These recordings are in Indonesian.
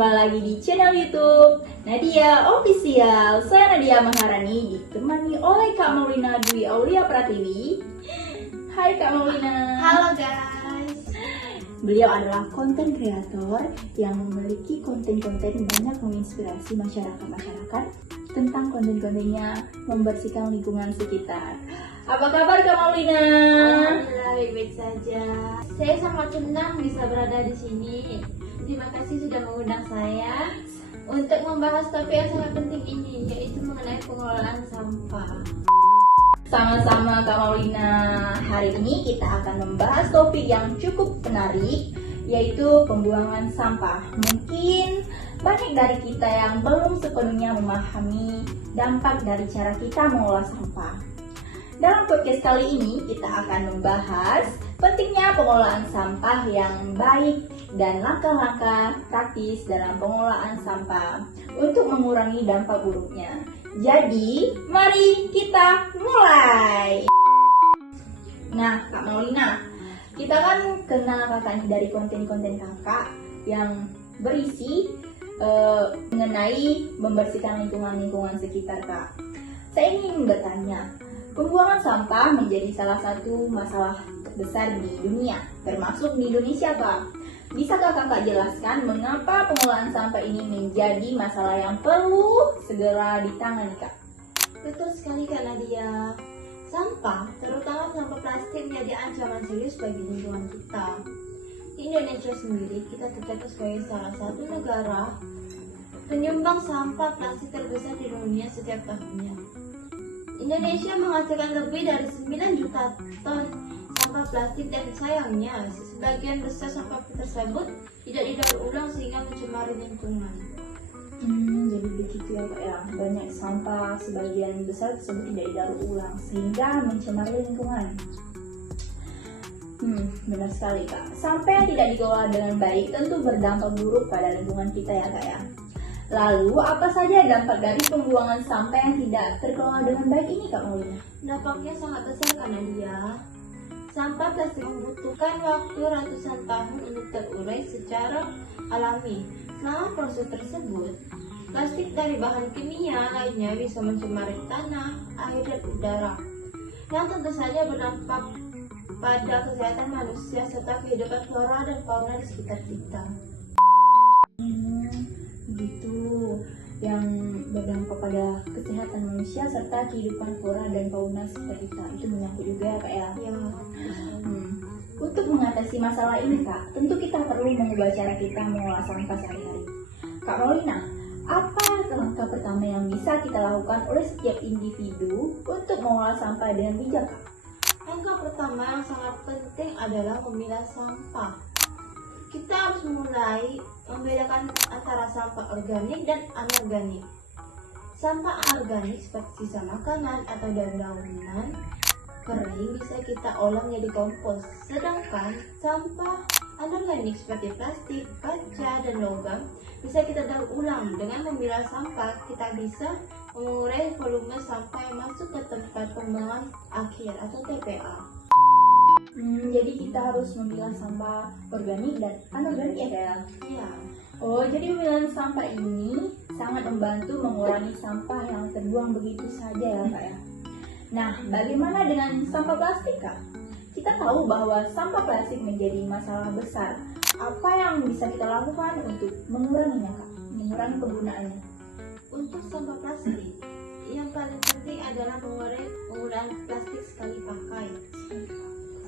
kembali lagi di channel YouTube Nadia Official. Saya Nadia Maharani, ditemani oleh Kak Maulina Dwi Aulia Pratiwi. Hai Kak Maulina. Halo guys. Beliau adalah konten kreator yang memiliki konten-konten banyak menginspirasi masyarakat tentang konten-kontennya membersihkan lingkungan sekitar. Apa kabar Kak Maulina? Alhamdulillah baik-baik saja. Saya sangat senang bisa berada di sini. Terima kasih sudah mengundang saya untuk membahas topik yang sangat penting ini, yaitu mengenai pengelolaan sampah. Sama-sama Kak Maulina. Hari ini kita akan membahas topik yang cukup menarik, yaitu pembuangan sampah. Mungkin banyak dari kita yang belum sepenuhnya memahami dampak dari cara kita mengolah sampah. Dalam podcast kali ini kita akan membahas pentingnya pengolahan sampah yang baik dan langkah-langkah praktis dalam pengolahan sampah untuk mengurangi dampak buruknya. Jadi, mari kita mulai. Nah, Kak Maulina, kita kan kenal kakak dari konten-konten kakak yang berisi mengenai membersihkan lingkungan sekitar, Kak. Saya ingin bertanya, pembuangan sampah menjadi salah satu masalah besar di dunia, termasuk di Indonesia, Kak. Bisakah kakak jelaskan mengapa pengolahan sampah ini menjadi masalah yang perlu segera ditangani, Kak? Betul sekali Kak Nadia. Sampah, terutama sampah plastik, menjadi ancaman serius bagi lingkungan kita. Di Indonesia sendiri, kita tercatat sebagai salah satu negara penyumbang sampah plastik terbesar di dunia setiap tahunnya. Indonesia menghasilkan lebih dari 9 juta ton sampah plastik dan sayangnya sebagian besar sampah tersebut tidak didaur ulang sehingga mencemari lingkungan. Jadi begitu ya Kak ya, banyak sampah sebagian besar tersebut tidak didaur ulang sehingga mencemari lingkungan. Benar sekali Kak. Sampah yang tidak dikelola dengan baik tentu berdampak buruk pada lingkungan kita ya Kak ya. Lalu apa saja dampak dari pembuangan sampah yang tidak terkelola dengan baik ini Kak Maulina? Dampaknya sangat besar karena dia sampah plastik membutuhkan waktu ratusan tahun untuk terurai secara alami. Selama proses tersebut, plastik dari bahan kimia lainnya bisa mencemari tanah, air, dan udara, yang tentu saja berdampak pada kesehatan manusia serta kehidupan flora dan fauna di sekitar kita. Begitu, yang berdampak pada kesehatan manusia serta kehidupan flora dan fauna sekitar kita. Itu menyangkut juga ya Kak ya. Untuk mengatasi masalah ini Kak, tentu kita perlu mengubah cara kita mengolah sampah sehari-hari. Kak Maulina, apa langkah pertama yang bisa kita lakukan oleh setiap individu untuk mengolah sampah dengan bijak, Kak? Langkah pertama yang sangat penting adalah memilah sampah. Kita harus mulai membedakan antara sampah organik dan anorganik. Sampah organik seperti sisa makanan atau daun-daunan kering bisa kita olah menjadi kompos. Sedangkan sampah anorganik seperti plastik, kaca, dan logam bisa kita daur ulang. Dengan memilah sampah, kita bisa mengurai volume sampah yang masuk ke tempat pembuangan akhir atau TPA. Jadi kita harus memilah sampah organik dan anorganik ya Kak? Iya. Oh, jadi pemilahan sampah ini sangat membantu mengurangi sampah yang terbuang begitu saja ya Kak ya? Nah, bagaimana dengan sampah plastik Kak? Kita tahu bahwa sampah plastik menjadi masalah besar. Apa yang bisa kita lakukan untuk menguranginya Kak? Mengurangi penggunaannya? Untuk sampah plastik, yang paling penting adalah mengurangi penggunaan plastik sekali pakai.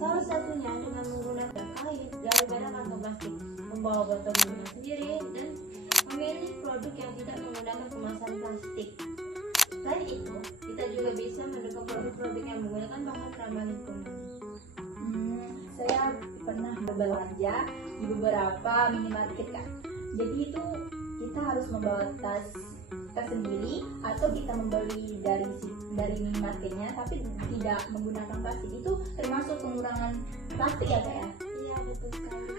Salah satunya dengan menggunakan kain daripada kantong plastik, membawa botol minum sendiri, dan memilih produk yang tidak menggunakan kemasan plastik. Selain itu, kita juga bisa mendukung produk-produk yang menggunakan bahan ramah lingkungan. Saya pernah berbelanja di beberapa minimarket Kak. Jadi itu kita harus membawa tas sendiri atau kita membeli dari minimarketnya tapi tidak menggunakan plastik. Itu termasuk pengurangan plastik ya Kak ya? Iya, betul sekali.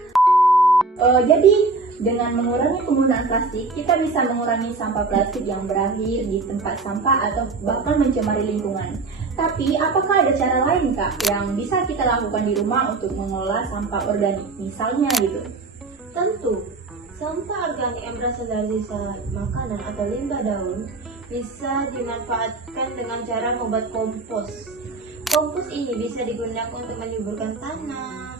Jadi dengan mengurangi penggunaan plastik, kita bisa mengurangi sampah plastik yang berakhir di tempat sampah atau bahkan mencemari lingkungan. Tapi apakah ada cara lain Kak yang bisa kita lakukan di rumah untuk mengolah sampah organik? Misalnya gitu. Tentu, Sampah organik yang berasal dari sisa makanan atau limbah daun bisa dimanfaatkan dengan cara membuat kompos. Kompos ini bisa digunakan untuk menyuburkan tanah.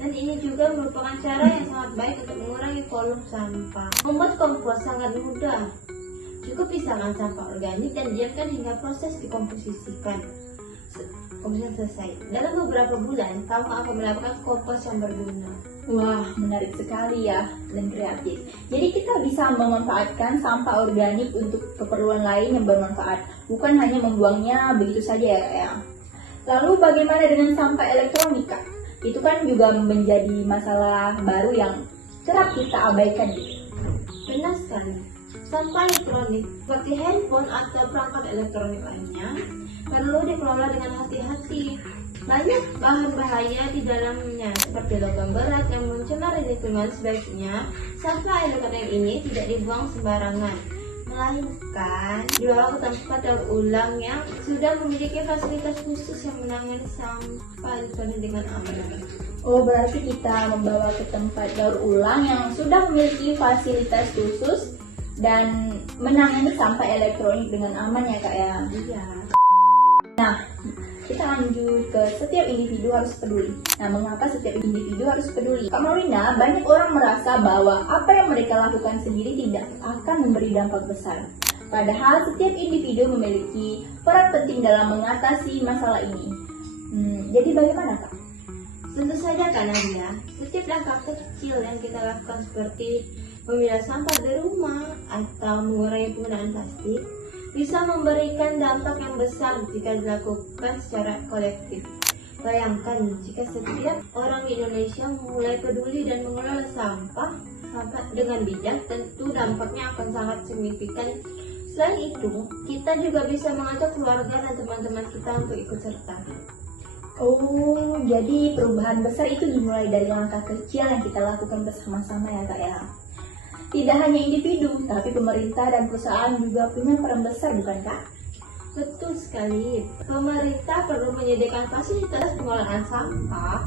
Dan ini juga merupakan cara yang sangat baik untuk mengurangi volume sampah. Membuat kompos sangat mudah. Cukup pisahkan sampah organik dan diamkan hingga proses dikomposisikan. Komposisi selesai. Dalam beberapa bulan, kamu akan mendapatkan kompos yang berguna. Wah, menarik sekali ya dan kreatif. Jadi kita bisa memanfaatkan sampah organik untuk keperluan lain yang bermanfaat, bukan hanya membuangnya begitu saja ya Kak ya. Lalu bagaimana dengan sampah elektronik Kak? Itu kan juga menjadi masalah baru yang kerap kita abaikan gitu. Benar sekali. Sampah elektronik seperti handphone atau perangkat elektronik lainnya perlu dikelola dengan hati-hati. Banyak bahan bahaya di dalamnya seperti logam berat yang mencemari lingkungan. Sebaiknya sampah elektronik ini tidak dibuang sembarangan, melainkan dibawa ke tempat daur ulang yang sudah memiliki fasilitas khusus yang menangani sampah elektronik dengan aman. Oh, berarti kita membawa ke tempat daur ulang yang sudah memiliki fasilitas khusus dan menangani sampah elektronik dengan aman ya Kak ya. Iya. Nah, kita lanjut ke setiap individu harus peduli. Nah, mengapa setiap individu harus peduli? Kak Maulina, banyak orang merasa bahwa apa yang mereka lakukan sendiri tidak akan memberi dampak besar. Padahal setiap individu memiliki peran penting dalam mengatasi masalah ini. Jadi bagaimana Kak? Tentu saja kan Nadia, setiap langkah kecil yang kita lakukan seperti memilah sampah di rumah atau mengurangi penggunaan plastik bisa memberikan dampak yang besar jika dilakukan secara kolektif. Bayangkan jika setiap orang di Indonesia mulai peduli dan mengelola sampah dengan bijak, tentu dampaknya akan sangat signifikan. Selain itu, kita juga bisa mengajak keluarga dan teman-teman kita untuk ikut serta. Oh, jadi perubahan besar itu dimulai dari langkah kecil yang kita lakukan bersama-sama ya Kak ya. Tidak hanya individu, tapi pemerintah dan perusahaan juga punya peran besar, bukan Kak? Betul sekali. Pemerintah perlu menyediakan fasilitas pengolahan sampah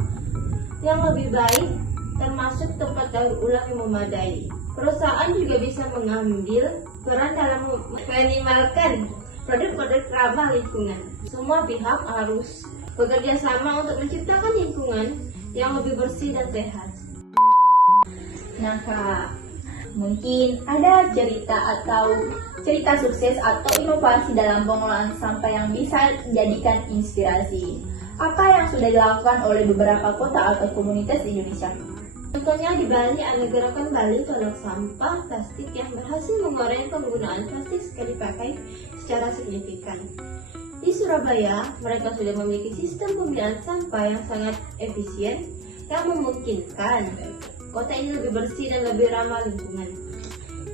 yang lebih baik, termasuk tempat daur ulang yang memadai. Perusahaan juga bisa mengambil peran dalam meminimalkan produk-produk ramah lingkungan. Semua pihak harus bekerja sama untuk menciptakan lingkungan yang lebih bersih dan sehat. Nah Kak, mungkin ada cerita sukses atau inovasi dalam pengolahan sampah yang bisa dijadikan inspirasi. Apa yang sudah dilakukan oleh beberapa kota atau komunitas di Indonesia? Contohnya di Bali ada gerakan Bali Tolak Sampah Plastik yang berhasil mengurangi penggunaan plastik sekali pakai secara signifikan. Di Surabaya, mereka sudah memiliki sistem pemilihan sampah yang sangat efisien yang memungkinkan kota ini lebih bersih dan lebih ramah lingkungan.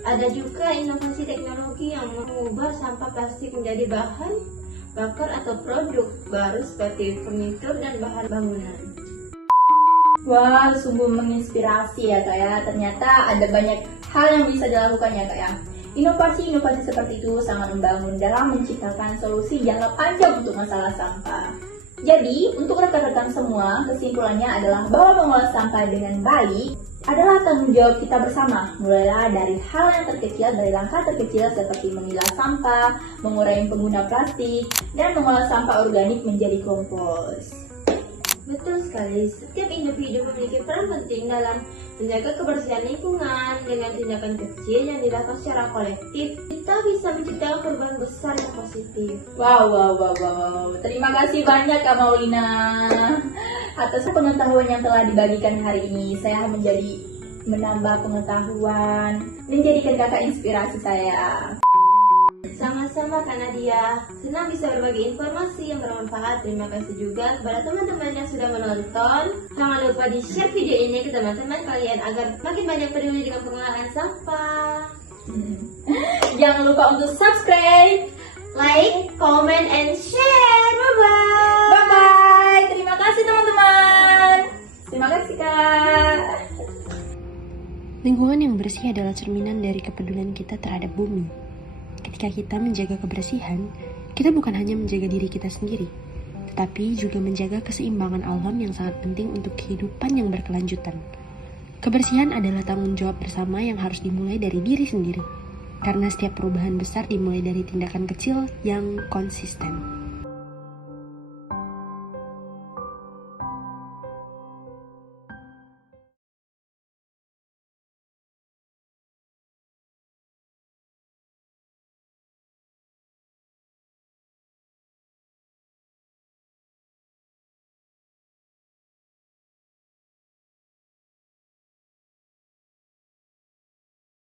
Ada juga inovasi teknologi yang mengubah sampah plastik menjadi bahan bakar atau produk baru seperti furnitur dan bahan bangunan. Wah, sungguh menginspirasi ya Kak ya. Ternyata ada banyak hal yang bisa dilakukan ya Kak ya. Inovasi-inovasi seperti itu sangat membangun dalam menciptakan solusi jangka panjang untuk masalah sampah. Jadi, untuk rekan-rekan semua, kesimpulannya adalah bahwa mengolah sampah dengan baik adalah tanggung jawab kita bersama. Mulailah dari hal yang terkecil, dari langkah terkecil seperti memilah sampah, mengurangi pengguna plastik, dan mengolah sampah organik menjadi kompos. Betul sekali, setiap individu memiliki peran penting dalam menjaga kebersihan lingkungan. Dengan tindakan kecil yang dilakukan secara kolektif, kita bisa menciptakan perubahan besar yang positif. Wow. Terima kasih banyak Kak Maulina atas pengetahuan yang telah dibagikan hari ini. Saya menjadi menambah pengetahuan, menjadikan kakak inspirasi saya. Sama-sama Kak Nadia, senang bisa berbagi informasi yang bermanfaat. Terima kasih juga kepada teman-teman yang sudah menonton. Jangan lupa di-share video ini ke teman-teman kalian agar makin banyak peduli dengan pengelolaan sampah. Jangan lupa untuk subscribe, Like, comment, and share. Bye-bye. bye-bye. Terima kasih teman-teman. Terima kasih Kak. Lingkungan yang bersih adalah cerminan dari kepedulian kita terhadap bumi. Ketika kita menjaga kebersihan, kita bukan hanya menjaga diri kita sendiri, tetapi juga menjaga keseimbangan alam yang sangat penting untuk kehidupan yang berkelanjutan. Kebersihan adalah tanggung jawab bersama yang harus dimulai dari diri sendiri. Karena setiap perubahan besar dimulai dari tindakan kecil yang konsisten.